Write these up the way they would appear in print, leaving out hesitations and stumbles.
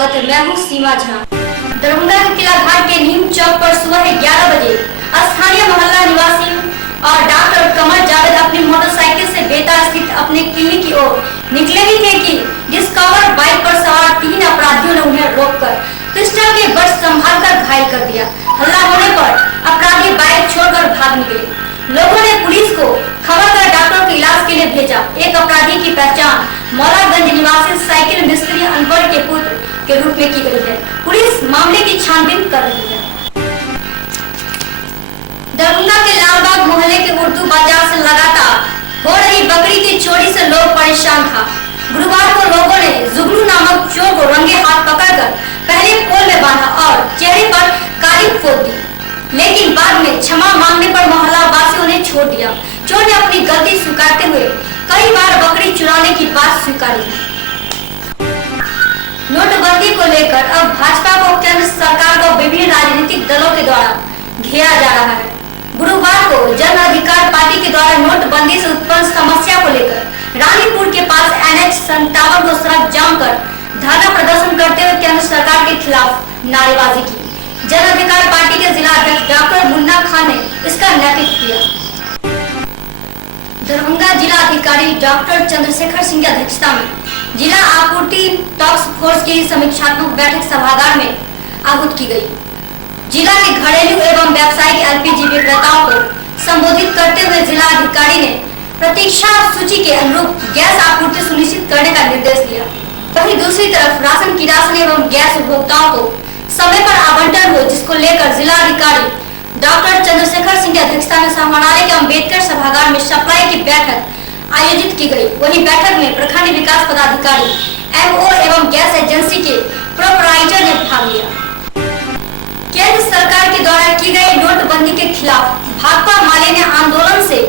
स्वागत है। मैं हूँ सीमा झा। दरभंगा के किला घाट के नीम चौक पर सुबह 11 बजे स्थानीय मोहल्ला निवासी और डॉक्टर कमर जावेद अपनी मोटरसाइकिल से बेता स्थित अपने क्लिनिक की ओर निकले ही थे कि डिस्कवर बाइक पर सवार 3 अपराधियों ने उन्हें रोककर पिस्टल के बट संभाल कर घायल कर दिया। हल्ला होने पर अपराधी बाइक छोड़कर भाग निकले। लोगों ने पुलिस को खबर कर डॉक्टर के इलाज के लिए भेजा। एक अपराधी की पहचान मौलागंज निवासी साइकिल मिस्त्री अनवर के पुत्र के रूप में की गई है। पुलिस मामले की छानबीन कर रही है। दरभंगा के लालबाग मोहल्ले के उर्दू बाजार से लगातार हो रही बकरी की चोरी से लोग परेशान था। गुरुवार को लोगों ने जुगनू नामक चोर को रंगे हाथ पकड़कर पहले पोल में बांधा और चेहरे पर कालिक पोत दी, लेकिन बाद में क्षमा मांगने पर मोहल्ला वासियों ने छोड़ दिया। चोर ने अपनी गलती स्वीकारते हुए कई बार बकरी चुराने की बात स्वीकारी है। नोटबंदी को लेकर अब भाजपा को केंद्र सरकार को विभिन्न राजनीतिक दलों के द्वारा घेरा जा रहा है। गुरुवार को जन अधिकार पार्टी के द्वारा नोटबंदी से उत्पन्न समस्या को लेकर रानीपुर के पास NH 57 को सड़क जाम कर धरना प्रदर्शन करते हुए केंद्र सरकार के खिलाफ नारेबाजी की। जन अधिकार पार्टी के जिला अध्यक्ष डॉक्टर मुन्ना खान ने इसका नेतृत्व किया। दरभंगा जिला अधिकारी डॉक्टर चंद्रशेखर सिंह की अध्यक्षता में जिला आपूर्ति टास्क फोर्स की समीक्षात्मक बैठक सभागार में आहूत की गई। जिला के घरेलू एवं व्यावसायिक LPG विक्रेताओं को संबोधित करते हुए जिला अधिकारी ने प्रतीक्षा सूची के अनुरूप गैस आपूर्ति सुनिश्चित करने का निर्देश दिया। वहीं दूसरी तरफ राशन की राशन एवं गैस उपभोक्ताओं को समय पर आवंटन हो, जिसको लेकर जिला अधिकारी डॉक्टर चंद्रशेखर सिंह की अध्यक्षता में समाहरणालय के अम्बेडकर सभागार में सप्लाई की बैठक आयोजित की गई। वहीं बैठक में प्रखंड विकास पदाधिकारी MO एवं गैस एजेंसी के प्रोपराइटर ने भाग लिया। केंद्र सरकार के द्वारा की गई नोटबंदी के खिलाफ भाकपा माले ने आंदोलन से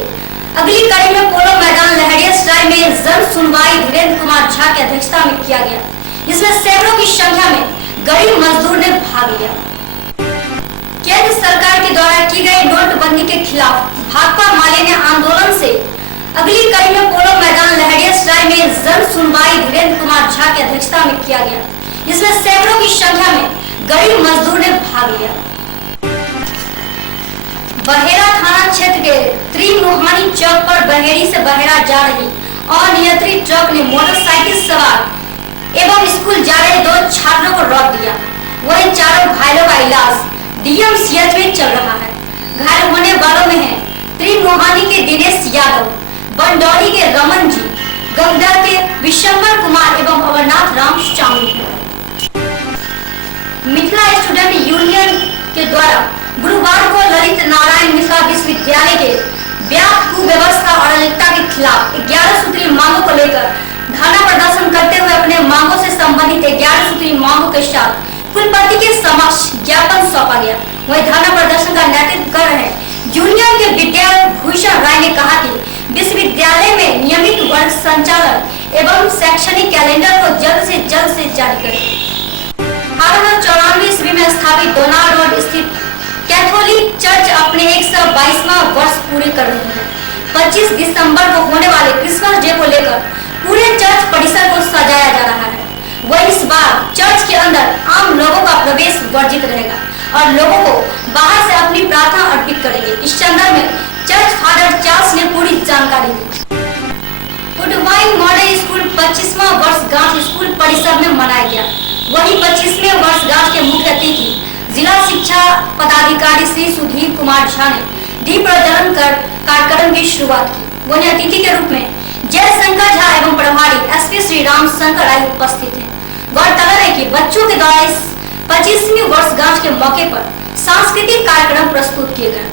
अगली कड़ी में पोलो मैदान लहरियासराय में जन सुनवाई धीरेन्द्र कुमार झा की अध्यक्षता में किया गया, जिसमें सैकड़ों की संख्या में गरीब मजदूर ने भाग लिया। केंद्र सरकार के द्वारा की गई नोटबंदी के खिलाफ भाकपा माले ने आंदोलन से अगली कड़ी में पोलो मैदान लहरियासराय में जन सुनवाई धीरेन्द्र कुमार झा की अध्यक्षता में किया गया, जिसमें सैकड़ों की संख्या में गरीब मजदूर ने भाग लिया। बहेरा थाना क्षेत्र के त्रिमोहानी चौक पर बहेड़ी से बहेरा जा रही अनियंत्रित ट्रक ने मोटरसाइकिल सवार एवं स्कूल जा रहे 2 छात्रों को रौंद दिया। वहीं चारों घायलों का इलाज DMCH में चल रहा है। घायल होने वालों में है त्रिमोहानी के दिनेश यादव, बंडौरी के रमन जी, गंगदा के विशंबर कुमार एवं अमरनाथ राम शामिल है। मिथिला स्टूडेंट यूनियन के द्वारा गुरुवार को ललित नारायण मिथिला विश्वविद्यालय के व्यापक कुव्यवस्था और अनियमितता के खिलाफ 11 सूत्रीय मांगों को लेकर धरना प्रदर्शन करते हुए अपने मांगों से संबंधित 11 सूत्रीय मांगों के साथ कुलपति के समक्ष ज्ञापन सौंपा गया। वही धरना प्रदर्शन का नेतृत्व कर रहे यूनियन के विद्याभूषण राय ने कहा कि विश्वविद्यालय में नियमित वर्ग संचालन एवं शैक्षणिक कैलेंडर को जल्द से जारी करें। 1894 ईस्वी में स्थापित डोनाल्ड रोड स्थित कैथोलिक चर्च अपने 122वां वर्ष पूरे कर रही है। 25 दिसंबर को होने वाले क्रिसमस डे को लेकर पूरे चर्च परिसर को सजाया जा रहा है। वह इस बार चर्च के अंदर आम लोगों का प्रवेश वर्जित रहेगा और लोगों को बाहर से अपनी प्रार्थना अर्पित करेंगे। इस संदर्भ में चर्च फादर चार्ल्स ने पूरी जानकारी दी। उडवाइन मॉडल स्कूल 25वां वर्षगांठ स्कूल परिसर में मनाया गया। वहीं 25वें वर्षगांठ के मुख्य अतिथि जिला शिक्षा पदाधिकारी श्री सुधीर कुमार झा ने दीप प्रज्वलन कर कार्यक्रम की शुरुआत की। वहीं अतिथि के रूप में जयशंकर झा एवं प्रभारी SP श्री राम शंकर राय उपस्थित हैं। गौरतलब है कि बच्चों के द्वारा इस 25वीं वर्षगांठ के मौके पर सांस्कृतिक कार्यक्रम प्रस्तुत किए गए।